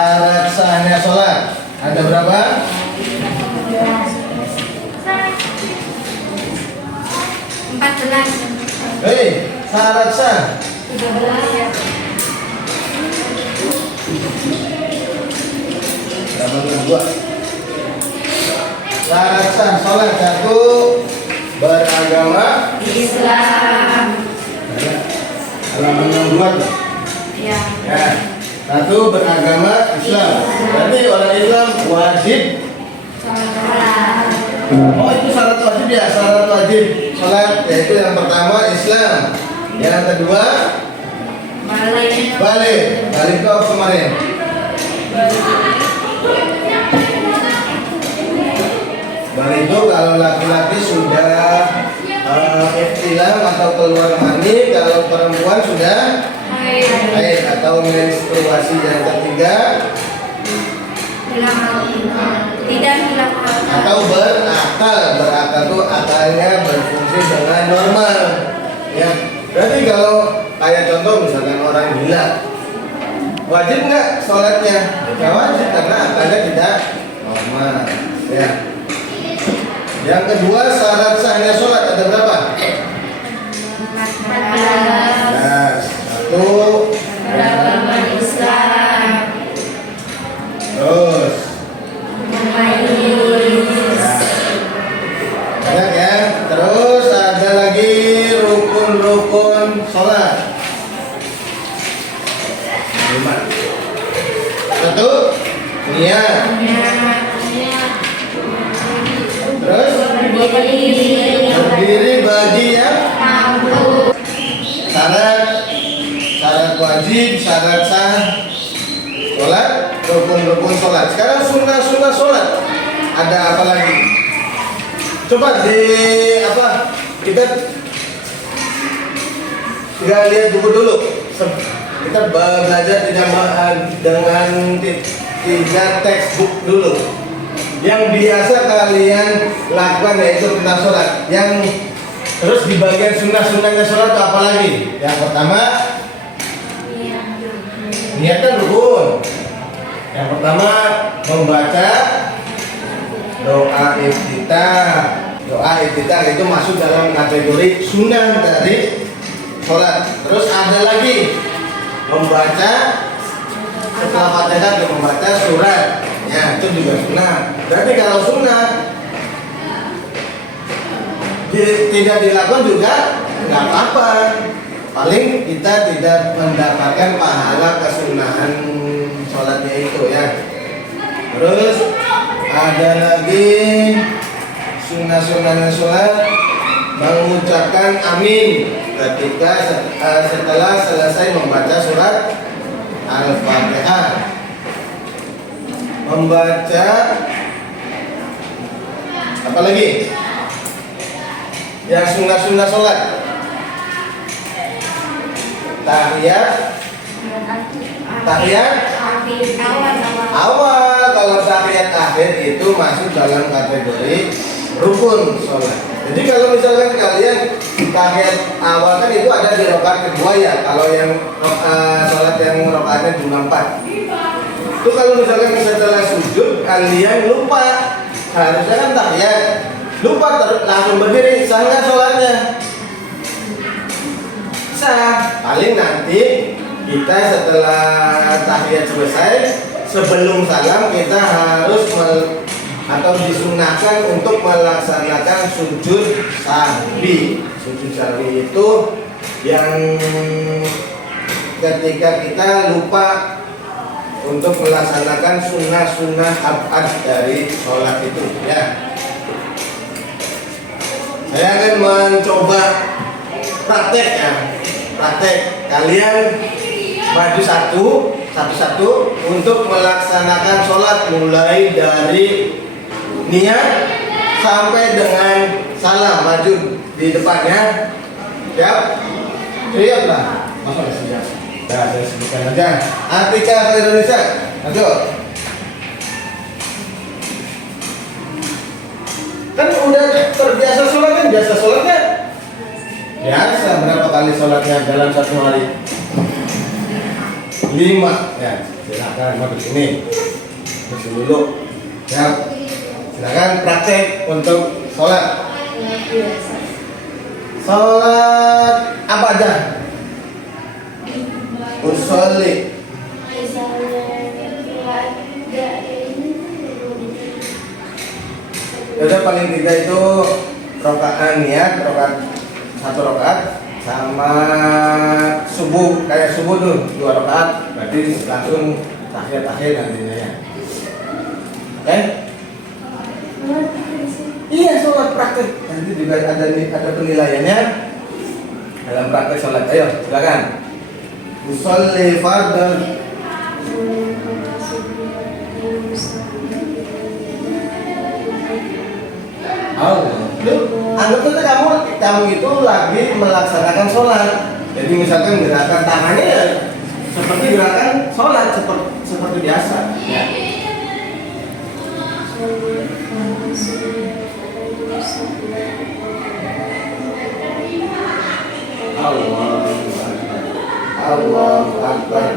Syarat sahnya sholat ada berapa? 14. Hei, syarat sah 13. berapa kedua? Syarat sah sholat satu, beragama Islam. halaman 62. Ya. Ya, satu beragama Islam. Berarti orang Islam wajib. Sholat. Oh, itu syarat wajib ya, syarat wajib sholat yaitu yang pertama Islam, yang kedua balik ke kemarin. Balik itu kalau laki-laki sudah ihtilam atau keluar mani, kalau perempuan sudah haid atau menstruasi. Yang ketiga Tidak hilang atau berakal itu akalnya berfungsi dengan normal ya. Berarti kalau kayak contoh misalkan orang gila, wajib nggak sholatnya? Nggak wajib karena akalnya tidak normal ya. Yang kedua syarat sahnya sholat ada berapa? 14. Satu, Beragama Islam. terus banyak ya. Terus ada lagi rukun-rukun sholat 5. Satu, niat. Terus berdiri bagi yang syarat wajib, syarat sah sholat, rukun-rukun sholat. Sekarang sunnah-sunnah sholat ada apa lagi? Coba kita lihat buku dulu. Kita belajar dengan tiga textbook dulu. Yang biasa kalian lakukan yaitu tentang sholat. Yang terus di bagian sunnah-sunnahnya sholat itu apa lagi? Yang pertama niatan rukun. Yang pertama membaca doa iftitah. Doa iftitah itu masuk dalam kategori sunnah dari sholat. Terus ada lagi membaca setelah Fatihah dia membaca surat. Ya, itu juga sunnah. Berarti kalau sunnah tidak dilakukan juga nggak apa-apa. Paling kita tidak mendapatkan pahala kesunahan sholatnya itu ya. Terus ada lagi sunnah-sunnahnya sholat mengucapkan amin ketika setelah selesai membaca surat Al-Fatihah. Membaca apa lagi? Yang sunnah-sunnah sholat tahiyat awal. Kalau tahiyat akhir itu masuk dalam kategori rukun sholat. Jadi kalau misalkan kalian tahiyat awal kan itu ada di rakaat kedua ya. Kalau yang sholat yang rakaatnya cuma 4 itu kalau misalkan setelah sujud kalian lupa, harusnya kan tahiyat, lupa langsung berdiri, sah nggak sholatnya? Sah. Paling nanti kita setelah tahiyat selesai, sebelum salam kita harus atau disunahkan untuk melaksanakan sujud sahwi. Sujud sahwi itu yang ketika kita lupa untuk melaksanakan sunnah-sunnah abad dari sholat itu ya. Saya akan mencoba praktek ya. Praktek kalian maju satu-satu untuk melaksanakan sholat mulai dari niat sampai dengan salam. Maju di depannya. Siap? Siap lah. Masa nggak siap? Nah, saya sebutkan aja. Artika Indonesia. Maju. Kan udah terbiasa sholat kan? Biasa sholatnya? Biasa. Berapa kali sholatnya dalam satu hari? 5 ya. Silakan mau di sini. Terus dulu. Ya. Silakan praktek untuk sholat. Sholat apa aja? Usolli. Udah paling tidak itu rokaat niat, rokaat 1 rokaat sama subuh kayak subuh tuh 2 rokaat, berarti langsung tahiyat nantinya ya. Oke? Iya, sholat praktek nanti juga ada penilaiannya dalam praktek sholat. Ayo silakan. Usolli fardhan. Anggap saja kamu itu lagi melaksanakan sholat. Jadi misalkan gerakan tangannya ya seperti gerakan sholat seperti biasa. Ya. Allahu Akbar.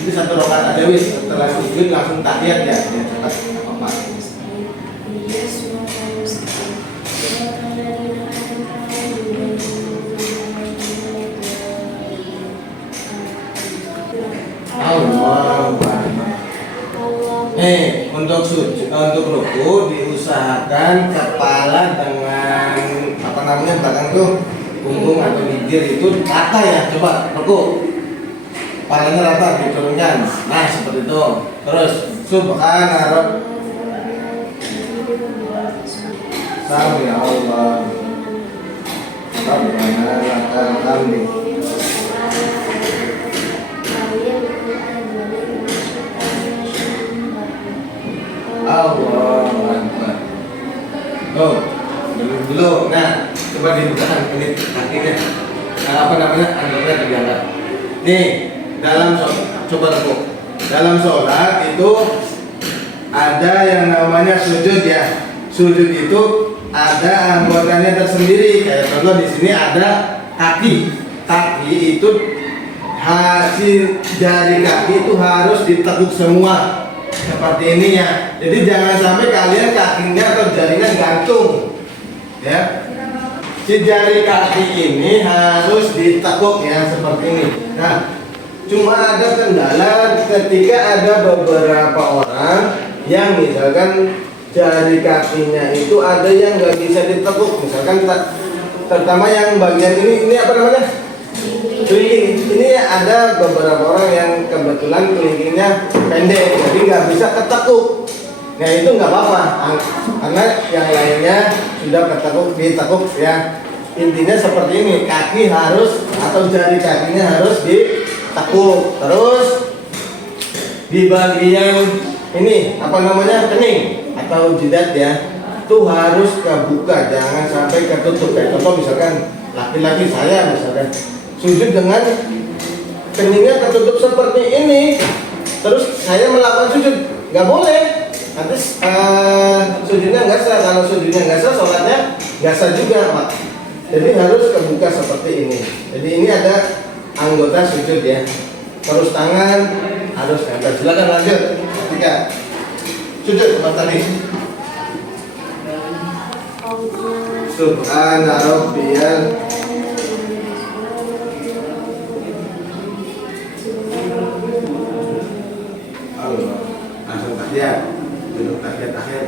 Itu 1 rakaat aja wis, setelah sujud langsung tahiyat ya. Cepat apa-apa. Untuk sujud, untuk ruku diusahakan kepala dengan apa namanya belakang tuh punggung atau bibir itu rata ya. Coba ruku, kepalanya rata diturunkan. Nah seperti itu. Terus subhanallah. Sami Allah. Rabbana lakal hamd. Allahu Akbar. Oh, dulu. Nah, coba dibukakan ini kakinya. Nah, apa namanya? Anggapnya terbiasa. Nih, dalam sholat, coba aku. Dalam sholat itu ada yang namanya sujud ya. Sujud itu ada anggotanya tersendiri. Kayak contoh di sini ada kaki. Kaki itu hasil jari kaki itu harus ditekuk semua. Seperti ini ya. Jadi jangan sampai kalian kakinya atau jarinya gantung. Ya. Si jari kaki ini harus ditekuk ya seperti ini. Nah, cuma ada kendala ketika ada beberapa orang yang misalkan jari kakinya itu ada yang nggak bisa ditekuk. Misalkan terutama yang bagian ini apa namanya? Kelingking. Ini ada beberapa orang yang kebetulan kelingkingnya pendek, jadi nggak bisa ketekuk. Nah itu nggak apa-apa, karena yang lainnya sudah ditekuk ya. Intinya seperti ini, kaki harus atau jari kakinya harus ditekuk. Terus di bagian ini apa namanya kening atau jidat ya, itu harus kebuka, jangan sampai ketutup. Kayak contoh misalkan laki-laki saya misalkan sujud dengan keningnya tertutup seperti ini, terus saya melakukan sujud, nggak boleh. Nanti sujudnya nggak sah. Kalau sujudnya nggak sah, sholatnya nggak sah juga, Pak. Jadi harus kebuka seperti ini. Jadi ini ada anggota sujud ya. Terus tangan harus nempel. Silakan lanjut. Ketika sujud seperti tadi. Subhana rabbiyal langsung tahiyat, duduk tahiyat akhir.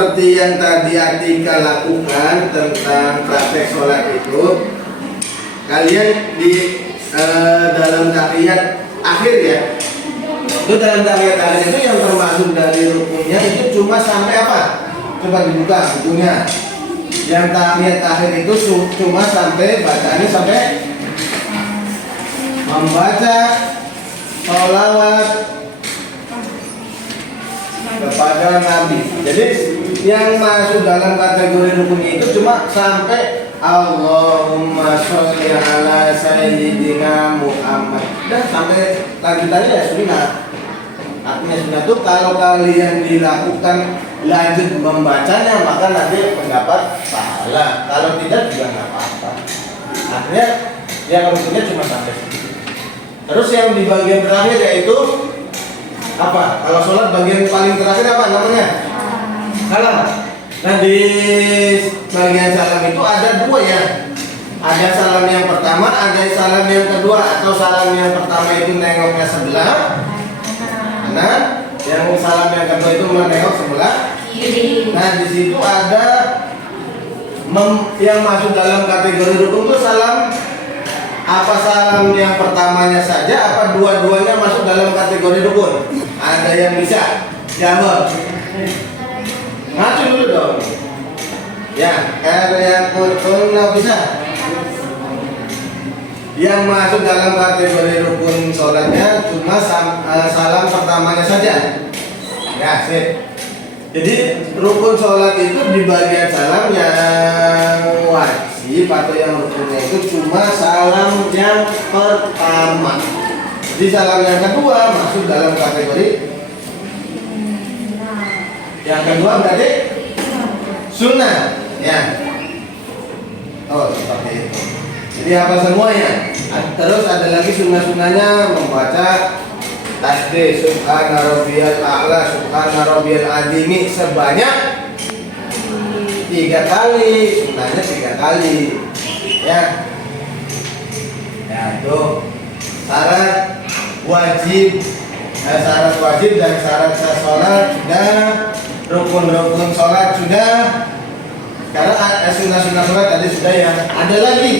seperti yang tadi Atika lakukan tentang praktek sholat itu, kalian di dalam tahiyat akhir ya, itu dalam tahiyat akhir itu yang termasuk dari rukunnya itu cuma sampai apa? Coba dibuka bukunya. Yang tahiyat akhir itu cuma sampai bacaannya sampai membaca sholawat kepada Nabi. Jadi yang masuk dalam kategori rukunnya itu cuma sampai Allahumma sholli ala sayyidina Muhammad, dan sampai lanjutannya ya sunnah. Artinya sunnah itu kalau kalian dilakukan lanjut membacanya maka nanti mendapat pahala, kalau tidak juga nggak apa-apa. Artinya yang rukunnya cuma sampai situ. Terus yang di bagian terakhir yaitu apa? Kalau sholat bagian paling terakhir apa namanya? Salam. Nah di bagian salam itu ada dua ya. Ada salam yang pertama, ada salam yang kedua. Atau salam yang pertama itu nengoknya sebelah kanan, yang salam yang kedua itu menengok sebelah kiri. Nah di situ ada yang masuk dalam kategori rukun itu salam. Apa salam yang pertamanya saja, apa dua-duanya masuk dalam kategori rukun? Ada yang bisa jawab? Ngacu dulu dong. Ya, yang rukun bisa. Yang masuk dalam kategori rukun sholatnya cuma salam pertamanya saja. Ya, sip. Jadi rukun sholat itu di bagian salam yang wajib atau yang rukunnya itu cuma salam yang pertama. Jadi salam yang kedua masuk dalam kategori yang kedua berarti sunnah, ya. Oh seperti itu. Jadi apa semuanya? Terus ada lagi sunnah-sunnahnya membaca tasbih subhana rabbiyal a'la subhana rabbiyal azimi sebanyak 3 kali, sunnahnya 3 kali, ya. Ya itu syarat wajib, syarat wajib dan syarat sholat sudah, rukun-rukun sholat sudah. Karena sunnah-sunnah sholat tadi sudah ya. Ada lagi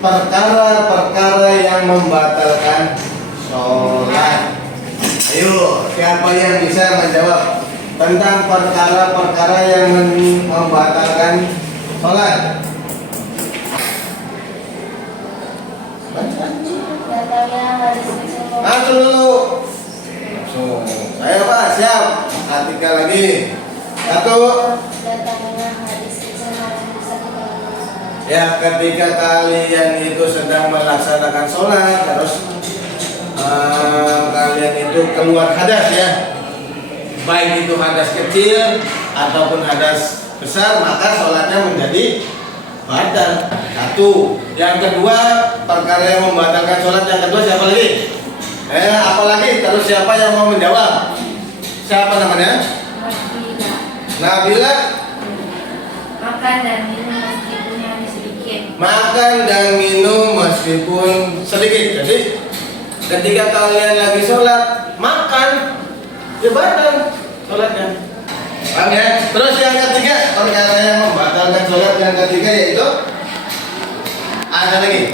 perkara-perkara yang membatalkan sholat. Ayo, siapa yang bisa menjawab tentang perkara-perkara yang membatalkan sholat? Datangnya hadis Rasulullah. Langsung dulu. Langsung. Saya Pak, siap. Atika lagi. Satu. Datangnya hadis Rasulullah. Ya, ketika kalian itu sedang melaksanakan sholat, terus kalian itu keluar hadas ya, baik itu hadas kecil ataupun hadas besar, maka sholatnya menjadi batal. Satu. Yang kedua, perkara yang membatalkan sholat yang kedua siapa lagi? Apalagi? Terus siapa yang mau menjawab? Siapa namanya? Nabila. Makan dan minum meskipun hanya sedikit. Makan dan minum meskipun sedikit. Jadi ketika kalian lagi sholat makan, ya batal sholatnya. Paham ya? Terus yang ketiga, perkara yang membatalkan sholat yang ketiga yaitu ada lagi.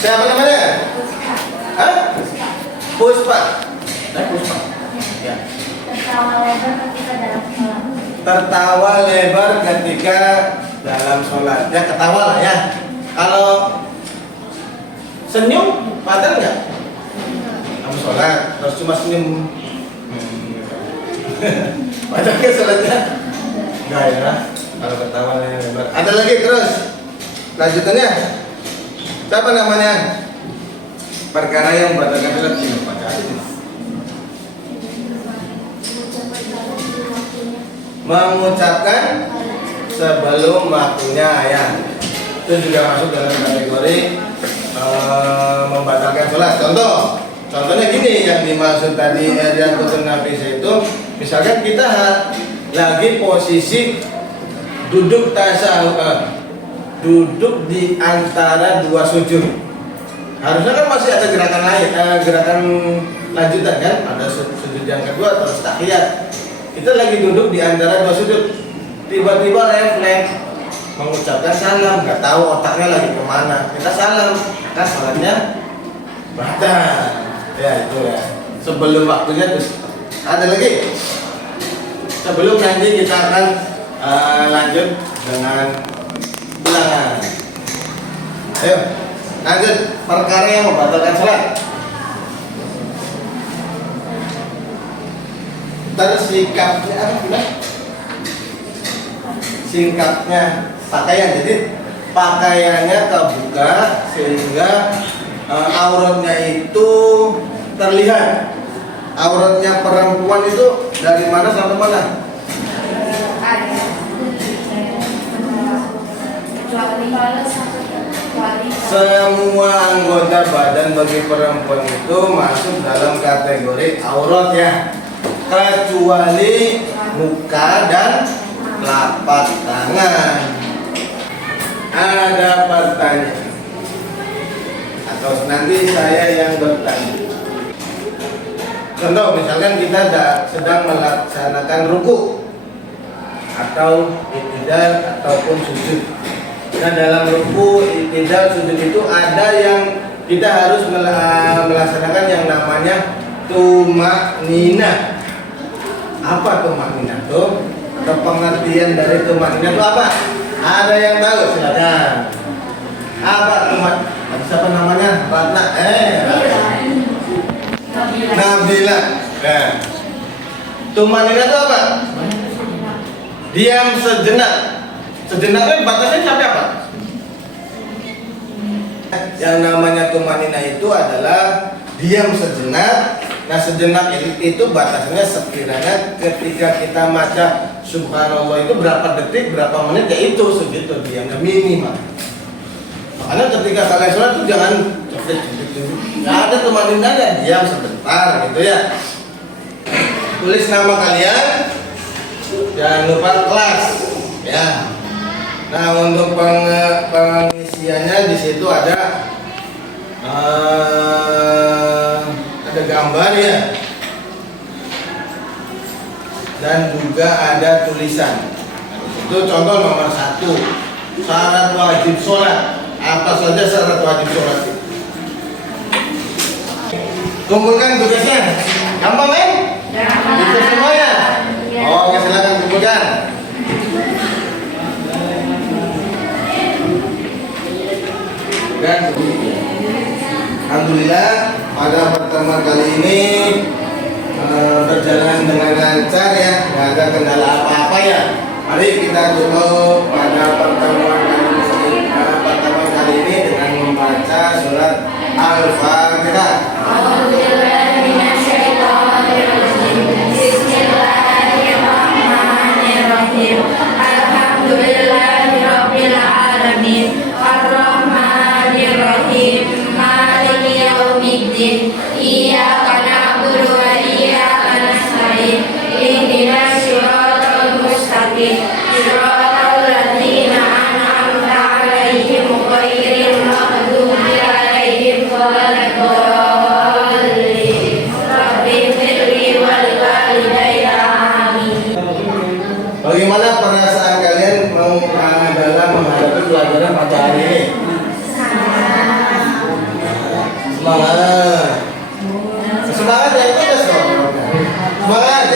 Siapa namanya? Hah? Puspa. Nah, Puspa. Ya. Tertawa lebar ketika dalam sholat. Tertawa lebar ketika dalam sholat. Ya ketawa lah ya. Kalau senyum batal nggak? Kamu sholat terus cuma senyum. Batal nggak sholatnya? Nggak ya. Kalau ketawa lebar. Ada lagi terus. Lanjutannya. Siapa namanya? Perkara yang membatalkan sholat ini mengucapkan sebelum waktunya ya, itu juga masuk dalam kategori membatalkan sholat. Contohnya gini, yang dimaksud tadi yang kutun nafis itu, misalkan kita lagi posisi duduk tasawuf, duduk di antara dua sujud. Harusnya kan masih ada gerakan lain, gerakan lanjutan kan, ada sujud yang kedua terus tahiyat. kita lagi duduk di antara dua sudut, tiba-tiba refleks mengucapkan salam, nggak tahu otaknya lagi kemana, kita salam, maka salatnya batal. Ya itu ya. Sebelum waktunya terus ada lagi. Sebelum nanti kita akan lanjut dengan ulangan. Ayo lanjut perkara yang membatalkan salat. Terus sikapnya apa gimana? Singkatnya pakaian, jadi pakaiannya terbuka sehingga auratnya itu terlihat. Auratnya perempuan itu dari mana sampai mana? Semua anggota badan bagi perempuan itu masuk dalam kategori aurat ya, kecuali muka dan telapak tangan. Ada pertanyaan atau nanti saya yang bertanya. Contoh misalkan kita sedang melaksanakan ruku atau i'tidal ataupun sujud. Nah dalam ruku, i'tidal, sujud itu ada yang kita harus melaksanakan yang namanya tumakninah. Apa tumakninah tuh? Atau pengertian dari tumakninah itu apa? Ada yang tahu? Silakan. Apa tumakninah? Siapa namanya? Ratna. Nabila. Nah, tumakninah itu apa? Diam sejenak. Sejenak itu batasnya sampai apa? Yang namanya tumakninah itu adalah diam sejenak. Nah sejenak itu batasnya sekiranya ketika kita baca subhanallah itu berapa detik, berapa menit, ya itu segitu diamnya minimal. Makanya ketika kalian sholat itu jangan nggak ada tumakninahnya, diam sebentar gitu ya. Tulis nama kalian, jangan lupa kelas ya. Nah untuk pengisiannya di situ ada gambar ya, dan juga ada tulisan. Itu contoh nomor 1, syarat wajib sholat. Apa saja syarat wajib sholat? Kumpulkan tugasnya, gampang kan? Itu semuanya. Oke silakan kumpulkan. Dan alhamdulillah pada pertemuan kali ini berjalan dengan lancar ya, nggak ada kendala apa-apa ya. Mari kita tutup pada pertemuan kali ini dengan membaca surat Al-Fatihah. Bismillahirrahmanirrahim. Alhamdulillahirabbil alamin. Ar-Rahmanirrahim. Maliki yaumiddin. Iyyaka na'budu wa iyyaka nasta'in. Ihdinas siratal mustaqim. Siratal ladzina an'amta 'alaihim ghairil maghdubi 'alaihim waladdallin. Rabbi firli wal walidayya amin. Bagaimana perasaan kalian dalam menghadapi pelajaran pada hari ini? Semangat. Semangat ya, itu semangat.